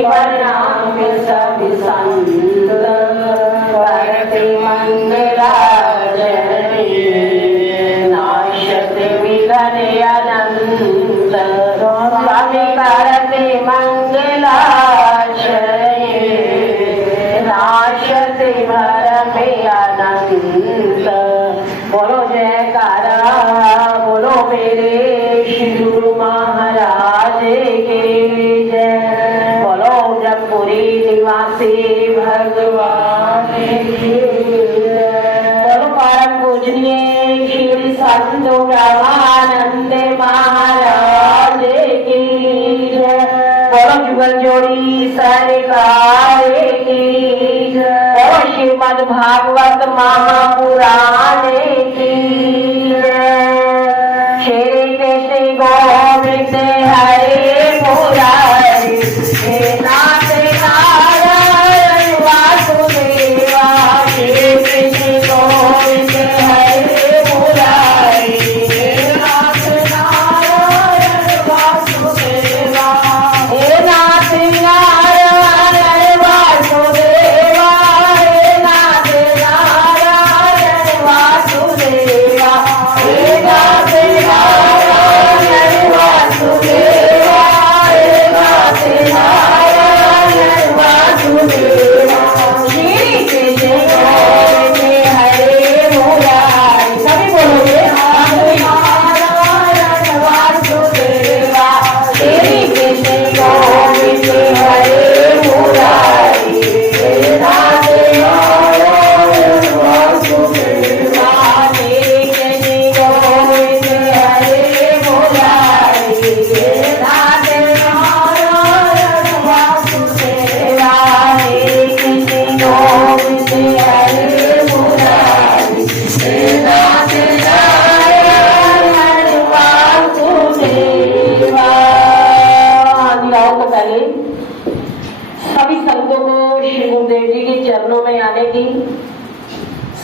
नाम सब संत करते मंगलाचरण नाशत विघ्न अनंत स्वामी करते मंगलाचरण नाशत भरम अनंत। बोलो जयकारा बोलो मेरे श्री गुरु महाराज के जय। जगपुरी निवासी भगवान की बोलो परम पूजनीय श्री संत ब्रह्मानंद महाराज की जय। बोलो जुगल जोड़ी सरकार की जय। बोलो श्रीमद् भागवत महापुराण की जय। श्री कृष्ण गोविंद हरे मुरारी नाथ नारायण वासुदेवा। श्री कृष्ण गोविंद हरे मुरारी नाथ नारायण वासुदेवा। हे नाथ नारायण वासुदेवा हे नाथ नारायण वासुदेवा। हे नाथ नारायण वासुदेवा हे नाथ नारायण वासुदेवा। श्री कृष्ण गोविंद हरे मुरारी। सभी बोलोगे नारायण वासुदेवा। श्री कृष्ण गोविंद हरे मुरारी हे नाथ नारायण वासुदेवा। श्री कृष्ण गोविंद हरे मुरारी हे नाथ नारायण वासुदेवा। हे कृष्ण गोविंद हरे मुरारी हे नाथ नारायण वासुदेवा। दिलाओं को पहले सभी संतों को श्री गुरुदेव जी के चरणों में आने की,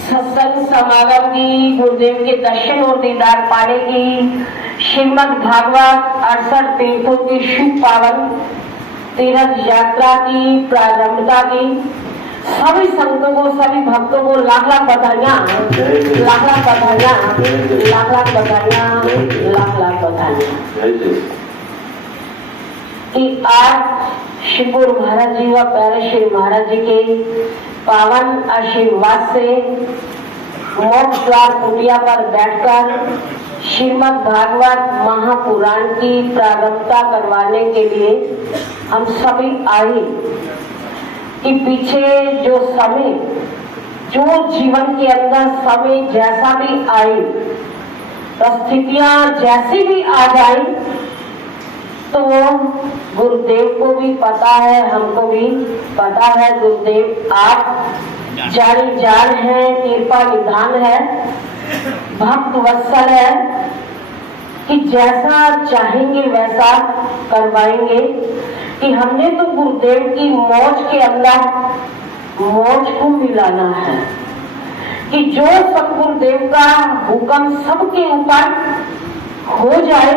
सत्संग समागम की, गुरुदेव के दर्शन और दीदार पाने की, श्रीमद् भागवत 68 तीर्थों की शुभ पावन तीर्थ यात्रा की प्रारंभता की सभी संतों को सभी भक्तों को लाख लाख बधाइयाँ लाख लाख बधाइयाँ लाख लाख बधाइयाँ लाख लाख बधाइयाँ कि आज श्री गुरु महाराज जी व प्यारे श्री महाराज जी के पावन आशीर्वाद से मोक्ष द्वार कुटिया पर बैठकर श्रीमद् भागवत महापुराण की प्रारंभता करवाने के लिए हम सभी आए कि पीछे जो समय जो जीवन के अंदर समय जैसा भी आए स्थितियां जैसी भी आ जाए तो गुरुदेव को भी पता है हमको भी पता है। गुरुदेव आप जानी जान है, कृपा निधान है, भक्त वत्सल है कि जैसा चाहेंगे वैसा करवाएंगे। कि हमने तो गुरुदेव की मौज के अंदर मौज को मिलाना है कि जो सतगुरुदेव का हुक्म सबके ऊपर हो जाए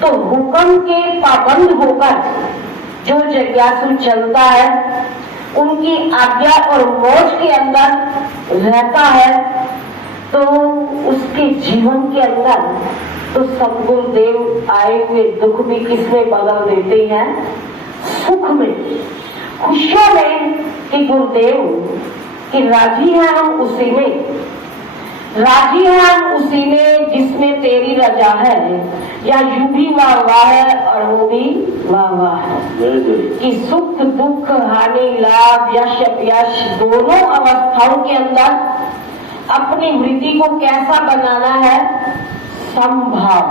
तो हुक्म के पाबंद होकर जो जिज्ञासु चलता है उनकी आज्ञा और मौज के अंदर रहता है तो उसके जीवन के अंदर तो सतगुरुदेव आए हुए दुख भी किसमें बदल देते हैं, सुख में, खुशियों में कि गुरुदेव कि राजी है हम उसी में, राजी है हम उसी में जिसमें तेरी रजा है। या यूं भी वाह वाह है और वो भी वाह वाह है कि सुख दुख हानि लाभ यश अपयश दोनों अवस्थाओं के अंदर अपनी वृत्ति को कैसा बनाना है, समभाव।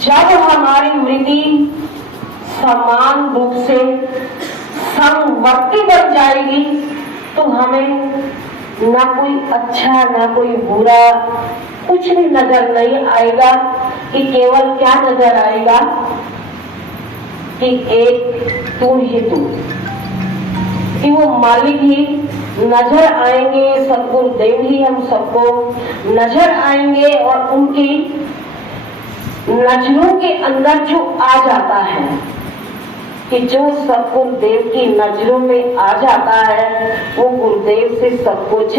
जब हमारी वृत्ति समान रूप से समवर्ती बन जाएगी तो हमें ना कोई अच्छा ना कोई बुरा कुछ भी नजर नहीं आएगा। कि केवल क्या नजर आएगा कि एक तू ही तू, कि वो मालिक ही नजर आएंगे, सतगुरुदेव ही हम सबको नजर आएंगे और उनकी नजरों के अंदर जो आ जाता है कि जो सतगुरुदेव की नजरों में आ जाता है वो गुरुदेव से सब कुछ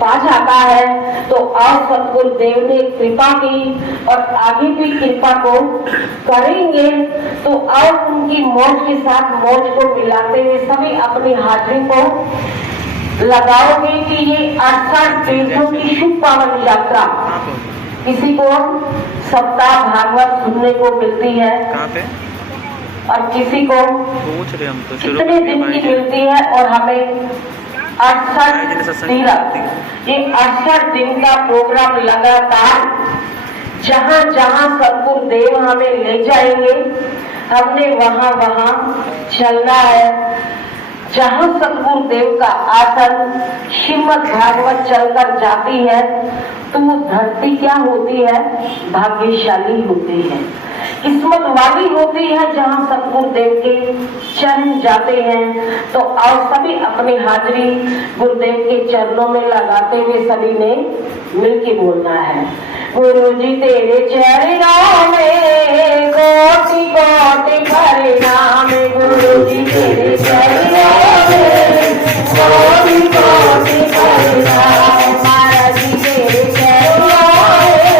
पा जाता है। तो आज सतगुरुदेव ने कृपा की और आगे भी कृपा को करेंगे। तो अब उनकी मौज के साथ मौज को मिलाते हुए सभी अपनी हाजिरी को लगाओगे कि ये 68 तीर्थों की शुभ पावन यात्रा किसी को सप्ताह भागवत सुनने को मिलती है और किसी को कितने दिन की मिलती है और हमें 68 तीर्थ, ये 68 दिन का प्रोग्राम लगातार जहाँ जहाँ सतगुरुदेव हमें ले जाएंगे हमने वहाँ वहाँ चलना है। जहाँ सतगुरुदेव का आसन श्रीमद् भागवत चलकर जाती है तो वो धरती क्या होती है, भाग्यशाली होती है, किस्मत वाली होती है जहाँ सतगुरुदेव के चरण जाते हैं। तो आओ सभी अपनी हाजिरी गुरुदेव के चरणों में लगाते हुए सभी ने मिलके बोलना है। गुरु जी तेरे चरणों में कोटि कोटि प्रणाम, गुरु जी तेरे चरणों में कोटि कोटि प्रणाम, महाराज जी तेरे चरणों में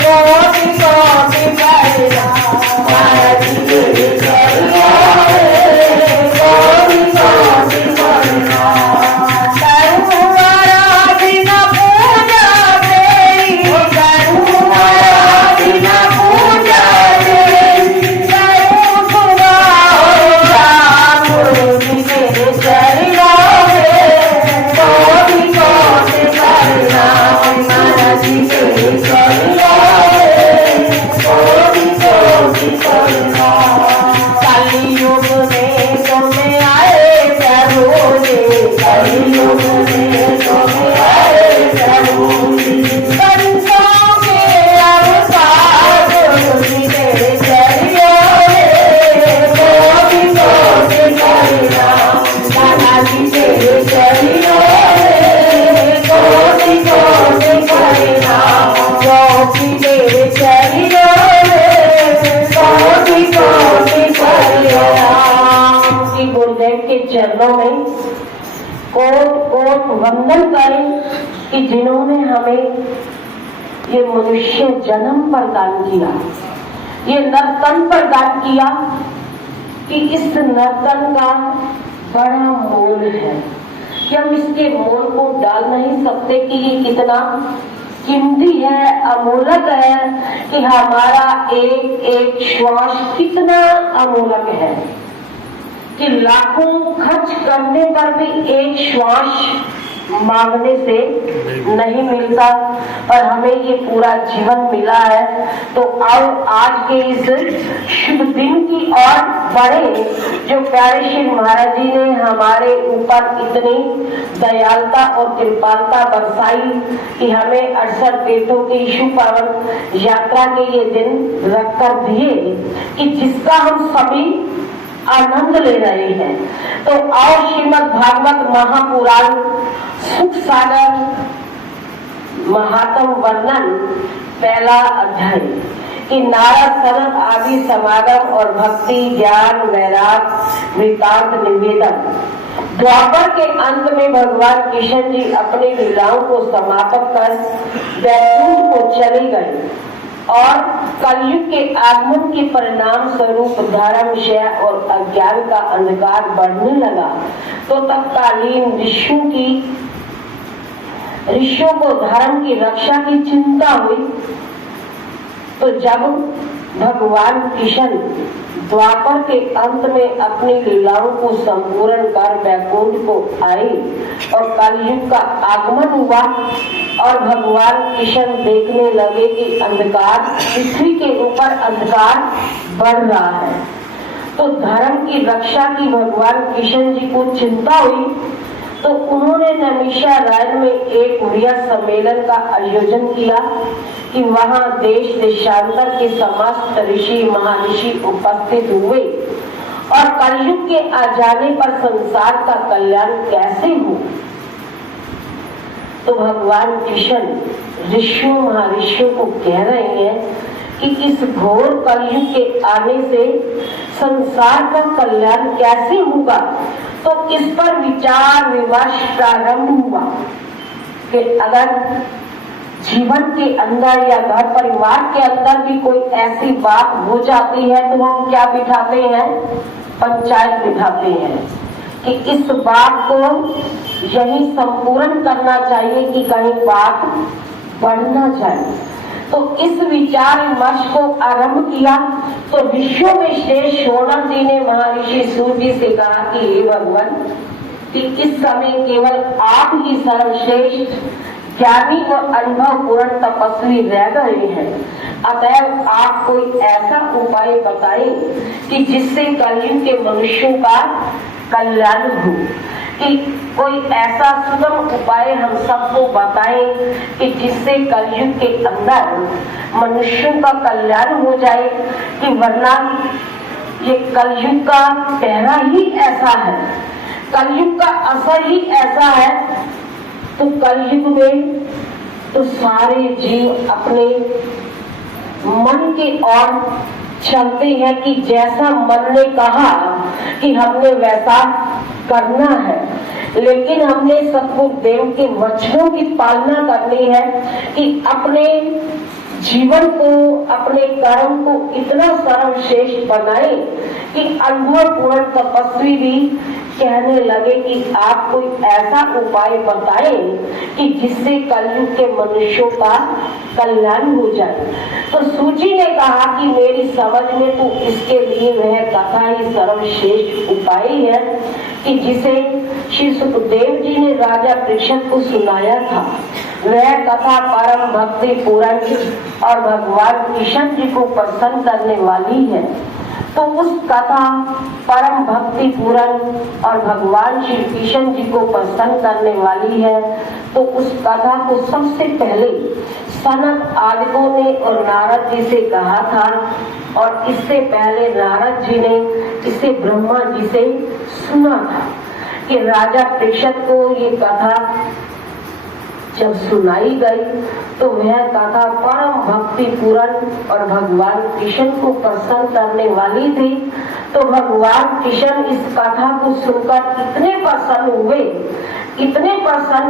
कोटि कोटि प्रणाम, महाराज जी तेरे चरणों में कोटि कोटि प्रणाम। चरणों में कोट कोट वंदन करें कि जिन्होंने हमें ये मनुष्य जन्म प्रदान किया, ये नर्तन प्रदान किया कि इस नर्तन का बड़ा मोल है कि हम इसके मोल को डाल नहीं सकते कि ये कितना कीमती है, अमूलक है, कि हमारा एक एक श्वास कितना अमूलक है कि लाखों खर्च करने पर भी एक श्वास मांगने से नहीं मिलता और हमें ये पूरा जीवन मिला है। तो आओ आज के इस शुभ दिन की ओर बढ़े जो प्यारे श्री महाराज जी ने हमारे ऊपर इतनी दयालुता और कृपालता बरसाई कि हमें 68 तीर्थों की शुभ पावन यात्रा के ये दिन रख कर दिए कि जिसका हम सभी आनंद ले रहे हैं। तो आओ श्रीमद् भागवत महापुराण सुख सागर महात्म वर्णन पहला अध्याय कि नारद सनत आदि समागम और भक्ति ज्ञान वैराग वृतांत निवेदन। द्वापर के अंत में भगवान कृष्ण जी अपनी लीलाओं को समाप्त कर वैकुंठ को चले गए और कलयुग के आगमन के परिणाम स्वरूप धर्म क्षय और अज्ञान का अंधकार बढ़ने लगा। तो तत्कालीन ऋषियों को धर्म की रक्षा की चिंता हुई। तो जब भगवान कृष्ण द्वापर के अंत में अपनी लीलाओं को संपूर्ण कर वैकुंठ को आए और कलयुग का आगमन हुआ और भगवान कृष्ण देखने लगे कि अंधकार पृथ्वी के ऊपर अंधकार बढ़ रहा है। तो धर्म की रक्षा की भगवान कृष्ण जी को चिंता हुई। तो उन्होंने नैमिषारण्य में एक वृहद सम्मेलन का आयोजन किया कि वहां देश देशांतर के समस्त ऋषि महर्षि उपस्थित हुए और कलयुग के आ जाने पर संसार का कल्याण कैसे हो। तो भगवान कृष्ण ऋषियों महर्षियों को कह रहे हैं कि इस घोर कलयुग के आने से संसार का कल्याण कैसे होगा। तो इस पर विचार विमर्श प्रारंभ हुआ कि अगर जीवन के अंदर या घर परिवार के अंदर भी कोई ऐसी बात हो जाती है तो हम क्या बिठाते हैं, पंचायत बिठाते हैं कि इस बात को यही संपूर्ण करना चाहिए कि कहीं बात बढ़ना चाहिए। तो इस विचार विमर्श को आरंभ किया तो विश्व में श्रेष्ठ शोणक जी ने महर्षि सूर्य जी से कहा कि हे भगवान, कि इस समय केवल आप ही सर्वश्रेष्ठ ज्ञानी और अनुभव पूर्ण तपस्वी रह गए हैं। अतएव आप कोई ऐसा उपाय बताएं कि जिससे कलयुग के मनुष्यों का कल्याण हो, कि कोई ऐसा सुगम उपाय हम सबको बताएं कि जिससे कलयुग के अंदर मनुष्यों का कल्याण हो जाए। कि वरना ये कलयुग का पहरा ही ऐसा है, कलयुग का असर ही ऐसा है। तो कलयुग में तो सारे जीव अपने मन के ओर चलते हैं कि जैसा मन ने कहा कि हमने वैसा करना है। लेकिन हमने सतगुरुदेव के वचनों की पालना करनी है कि अपने जीवन को, अपने कर्म को इतना सर्वश्रेष्ठ बनाए कि अनुभव पूर्ण तपस्वी भी कहने लगे कि आप कोई ऐसा उपाय बताएं कि जिससे कलयुग के मनुष्यों का कल्याण हो जाए। तो सूची ने कहा कि मेरी समझ में तो इसके लिए वह कथा ही सर्वश्रेष्ठ उपाय है कि जिसे श्री सुखदेव जी ने राजा परीक्षित को सुनाया था। वह कथा परम भक्ति पूर्ण और भगवान कृष्ण जी को प्रसन्न करने वाली है। तो उस कथा परम भक्ति पूर्ण और भगवान श्री कृष्ण जी को प्रसन्न करने वाली है। तो उस कथा को सबसे पहले सनत आदिकों ने और नारद जी से कहा था, और इससे पहले नारद जी ने इसे ब्रह्मा जी से सुना था कि राजा परीक्षित को ये कथा जब सुनाई गई तो वह कथा परम भक्ति पूर्ण और भगवान कृष्ण को प्रसन्न करने वाली थी। तो भगवान कृष्ण इस कथा को सुनकर इतने प्रसन्न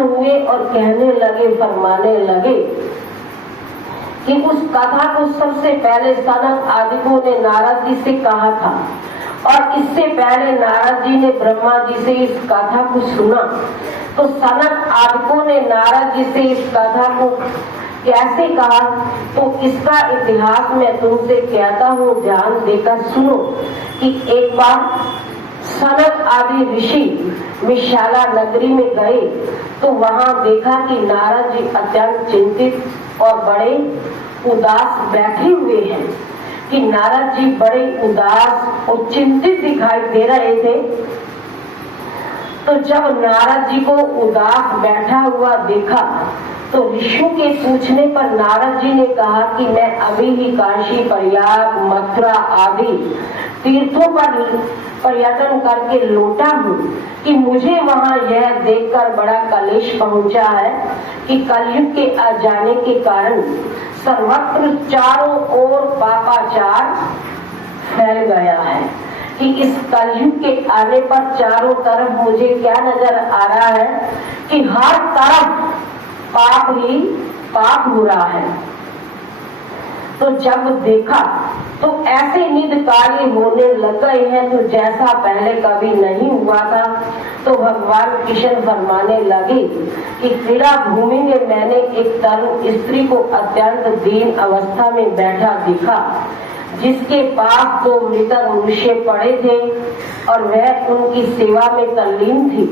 हुए और कहने लगे, फरमाने लगे कि उस कथा को सबसे पहले सनत आदिकों ने नारद जी से कहा था, और इससे पहले नारद जी ने ब्रह्मा जी से इस कथा को सुना। तो सनत आदिकों ने नारद जी से इस कथा को कैसे कहा, तो इसका इतिहास मैं तुमसे कहता हूँ, ध्यान देकर सुनो। कि एक बार सनत आदि ऋषि विशाला नगरी में गए तो वहां देखा कि नारद जी अत्यंत चिंतित और बड़े उदास बैठे हुए हैं। कि नारद जी बड़े उदास और चिंतित दिखाई दे रहे थे। तो जब नारद जी को उदास बैठा हुआ देखा तो ऋषियों के पूछने पर नारद जी ने कहा कि मैं अभी ही काशी, प्रयाग, मथुरा आदि तीर्थों पर पर्यटन करके लौटा हूँ कि मुझे वहाँ यह देखकर बड़ा कलेश पहुँचा है कि कलयुग के आ जाने के कारण सर्वत्र चारों ओर पापाचार फैल गया है। कि इस कलयुग के आने पर चारों तरफ मुझे क्या नजर आ रहा है कि हर तरफ पाप ही पाप हो रहा है। तो जब देखा तो ऐसे निध कार्य होने लग गए हैं तो जैसा पहले कभी नहीं हुआ था। तो भगवान कृष्ण फरमाने लगे कि क्रीड़ा भूमि में मैंने एक तरुण स्त्री को अत्यंत दीन अवस्था में बैठा देखा, जिसके पास 2 मृतक मनुष्य पड़े थे और वह उनकी सेवा में तल्लीन थी।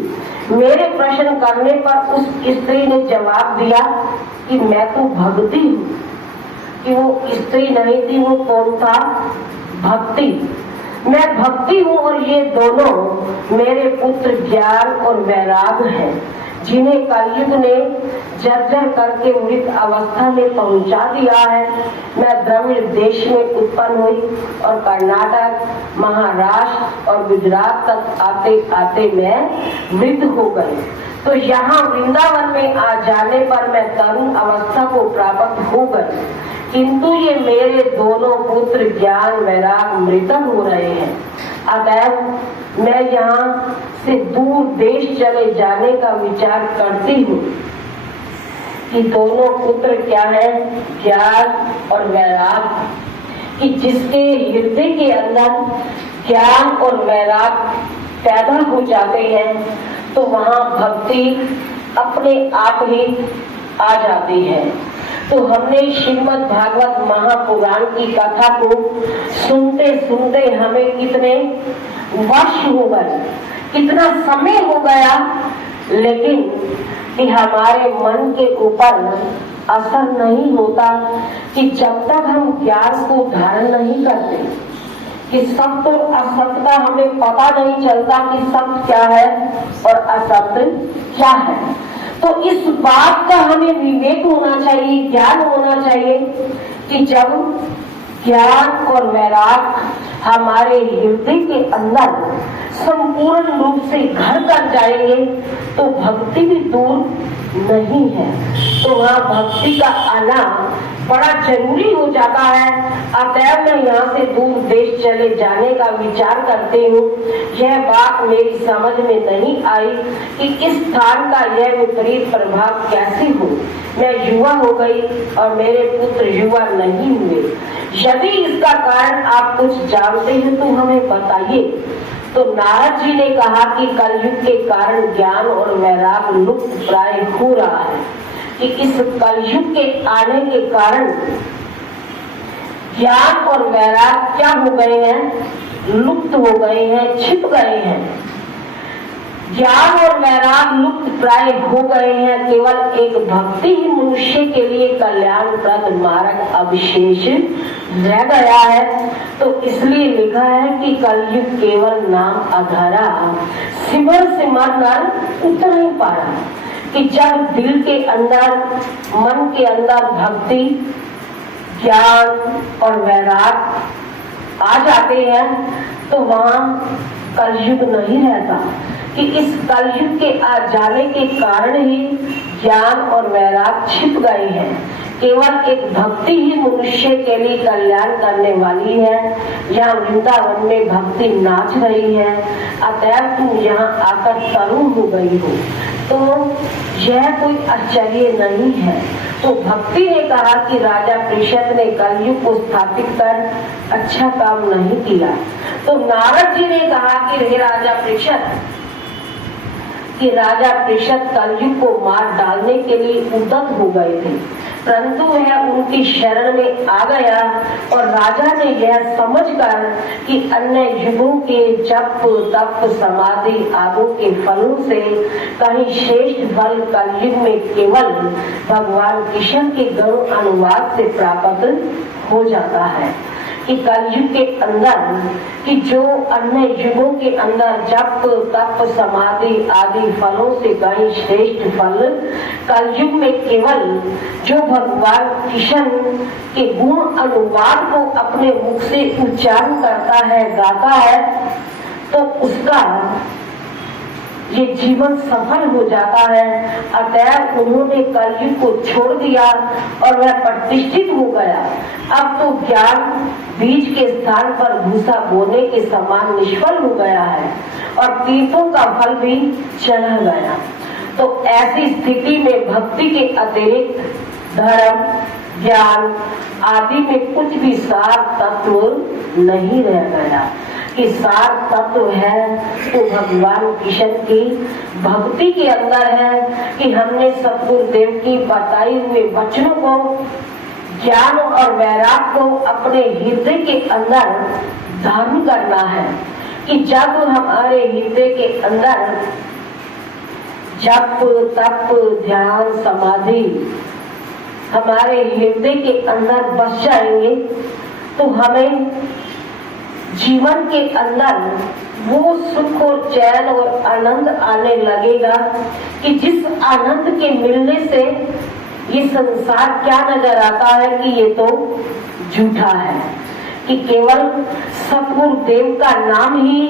मेरे प्रश्न करने पर उस स्त्री ने जवाब दिया कि मैं तो भक्ति हूँ। कि वो स्त्री नहीं थी, वो कौन था? भक्ति। मैं भक्ति हूँ और ये दोनों मेरे पुत्र ज्ञान और वैराग हैं, जिन्हें कलयुग ने जर्जर करके मृत अवस्था में पहुंचा दिया है। मैं द्रविड़ देश में उत्पन्न हुई और कर्नाटक, महाराष्ट्र और गुजरात तक आते आते मैं मृत हो गई। तो यहाँ वृंदावन में आ जाने पर मैं तरुण अवस्था को प्राप्त हो गई। किंतु ये मेरे दोनों पुत्र ज्ञान वैराग मृतक हो रहे हैं। अतएव मैं यहाँ से दूर देश चले जाने का विचार करती हूँ कि दोनों पुत्र क्या है, ज्ञान और वैराग, कि जिसके हृदय के अंदर ज्ञान और वैराग पैदा हो जाते हैं तो वहाँ भक्ति अपने आप ही आ जाती है। तो हमने श्रीमद् भागवत महापुराण की कथा को सुनते सुनते हमें कितने वर्ष हो गए, कितना समय हो गया, लेकिन कि हमारे मन के ऊपर असर नहीं होता कि जब तक हम ज्ञान को धारण नहीं करते, कि सत्य और असत्य का हमें पता नहीं चलता कि सत्य क्या है और असत्य क्या है। तो इस बात का हमें विवेक होना चाहिए, ज्ञान होना चाहिए कि जब ज्ञान और वैराग हमारे हृदय के अंदर संपूर्ण रूप से घर कर जाएंगे तो भक्ति भी दूर नहीं है। तो वहाँ भक्ति का आना बड़ा जरूरी हो जाता है। अतएव मैं यहाँ से दूर देश चले जाने का विचार करती हूँ। यह बात मेरी समझ में नहीं आई कि इस स्थान का यह विपरीत प्रभाव कैसे हो। मैं युवा हो गई और मेरे पुत्र युवा नहीं हुए। यदि इसका कारण आप कुछ जानते हैं तो हमें बताइए। तो नारद जी ने कहा कि कलयुग के कारण ज्ञान और वैराग लुप्त प्राय हो रहा है, कि इस कलयुग के आने के कारण ज्ञान और वैराग क्या हो गए हैं, लुप्त हो गए हैं, छिप गए हैं। ज्ञान और वैराग लुप्त प्राय हो गए हैं, केवल एक भक्ति ही मनुष्य के लिए कल्याणप्रद मार्ग अवशेष रह गया है। तो इसलिए लिखा है कि कलयुग केवल नाम आधारा, सिमर सिमर नर उतर नहीं पारा, कि जब दिल के अंदर, मन के अंदर भक्ति, ज्ञान और वैराग आ जाते हैं तो वहाँ कलयुग नहीं रहता, कि इस कलयुग के आ जाने के कारण ही ज्ञान और वैराग छिप गए हैं। केवल एक भक्ति ही मनुष्य के लिए कल्याण करने वाली है। यहाँ वृंदावन में भक्ति नाच रही है, अतएव तुम यहाँ आकर तरुण हो गई हो, तो यह कोई आश्चर्य नहीं है। तो भक्ति ने कहा कि राजा परीक्षित ने कलयुग को स्थापित कर अच्छा काम नहीं किया। तो नारद जी ने कहा कि हे राजा परीक्षित, कि राजा परीक्षित कलयुग को मार डालने के लिए उद्यत हो गए थे, परंतु वह उनकी शरण में आ गया और राजा ने यह समझकर कि अन्य युगों के जप तप समाधि आदि के फलों से कहीं श्रेष्ठ फल कलयुग में केवल भगवान कृष्ण के गरुड़ अनुवाद से प्राप्त हो जाता है। कि कलयुग के अंदर, कि जो अन्य युगों के अंदर जप तप समाधि आदि फलों से कहीं श्रेष्ठ फल कलयुग में केवल जो भगवान कृष्ण के गुण अनुवाद को अपने मुख से उच्चारण करता है, गाता है, तो उसका ये जीवन सफल हो जाता है। अतएव उन्होंने कलयुग को छोड़ दिया और वह प्रतिष्ठित हो गया। अब तो ज्ञान बीज के स्थान पर भूसा बोने के समान निष्फल हो गया है और तीर्थों का फल भी चला गया। तो ऐसी स्थिति में भक्ति के अतिरिक्त धर्म, ज्ञान आदि में कुछ भी सार तत्व नहीं रह गया। कि सार तत्व है तो भगवान कृष्ण की भक्ति के अंदर है, कि हमने सतगुरुदेव की बताई हुए वचनों को, ज्ञान और वैराग को अपने हृदय के अंदर धारण करना है। कि जब हमारे हृदय के अंदर जप तप ध्यान समाधि हमारे हृदय के अंदर बस जाएंगे तो हमें जीवन के अंदर वो सुख और चैन और आनंद आने लगेगा, कि जिस आनंद के मिलने से ये संसार क्या नजर आता है कि ये तो झूठा है, कि केवल सतगुरुदेव का नाम ही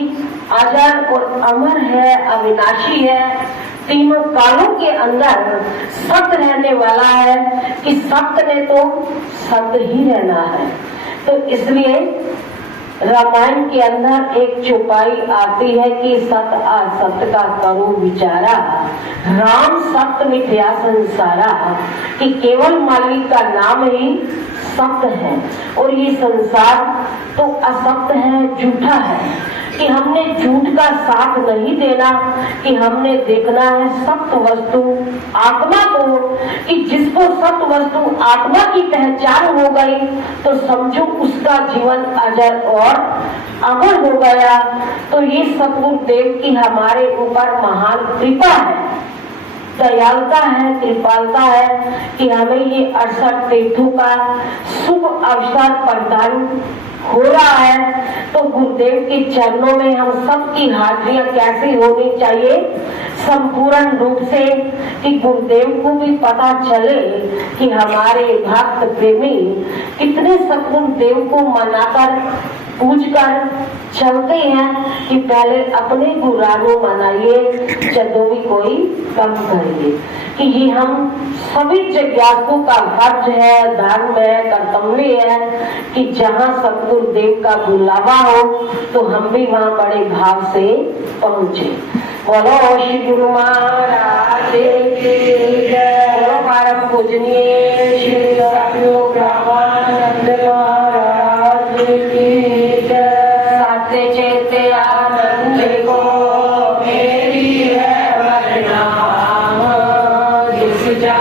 अजर और अमर है, अविनाशी है। तीनों कालों के अंदर सत्य रहने वाला है कि सत्य ने तो सत्य ही रहना है। तो इसलिए रामायण के अंदर एक चौपाई आती है कि सत्य असत्य का करो विचारा, राम सत्य मिथ्या संसारा, कि केवल मालिक का नाम ही सत्य है और ये संसार तो असत्य है, झूठा है, कि हमने झूठ का साथ नहीं देना, कि हमने देखना है सत्य वस्तु आत्मा को, कि जिसको सत्य वस्तु आत्मा की पहचान हो गई तो समझो उसका जीवन अजर और अमर हो गया। तो ये सतगुरु देव की हमारे ऊपर महान कृपा है, दयालुता है, कृपालता है कि हमें ये 68 तीर्थों का शुभ अवसर प्रदान हो रहा है। तो गुरुदेव के चरणों में हम सबकी हाजिरियां कैसी होनी चाहिए संपूर्ण रूप से, कि गुरुदेव को भी पता चले कि हमारे भक्त प्रेमी कितने सतगुरु देव को मनाकर पूज कर चलते हैं, कि पहले अपने गुरानो मनाइए जब भी कोई कम करिए, कि ये हम सभी जिज्ञासुओं का फर्ज है, धर्म है, कर्तव्य है कि जहाँ सतगुरु देव का बुलावा हो तो हम भी वहाँ बड़े भाव से पहुँचे। बोलो श्री गुरु महाराज की जय, बोलो परम पूजनीय श्री सतगुरु रामानंद महाराज की जय। सत्य चेते आनंद को मेरी है प्रणाम, जिस जा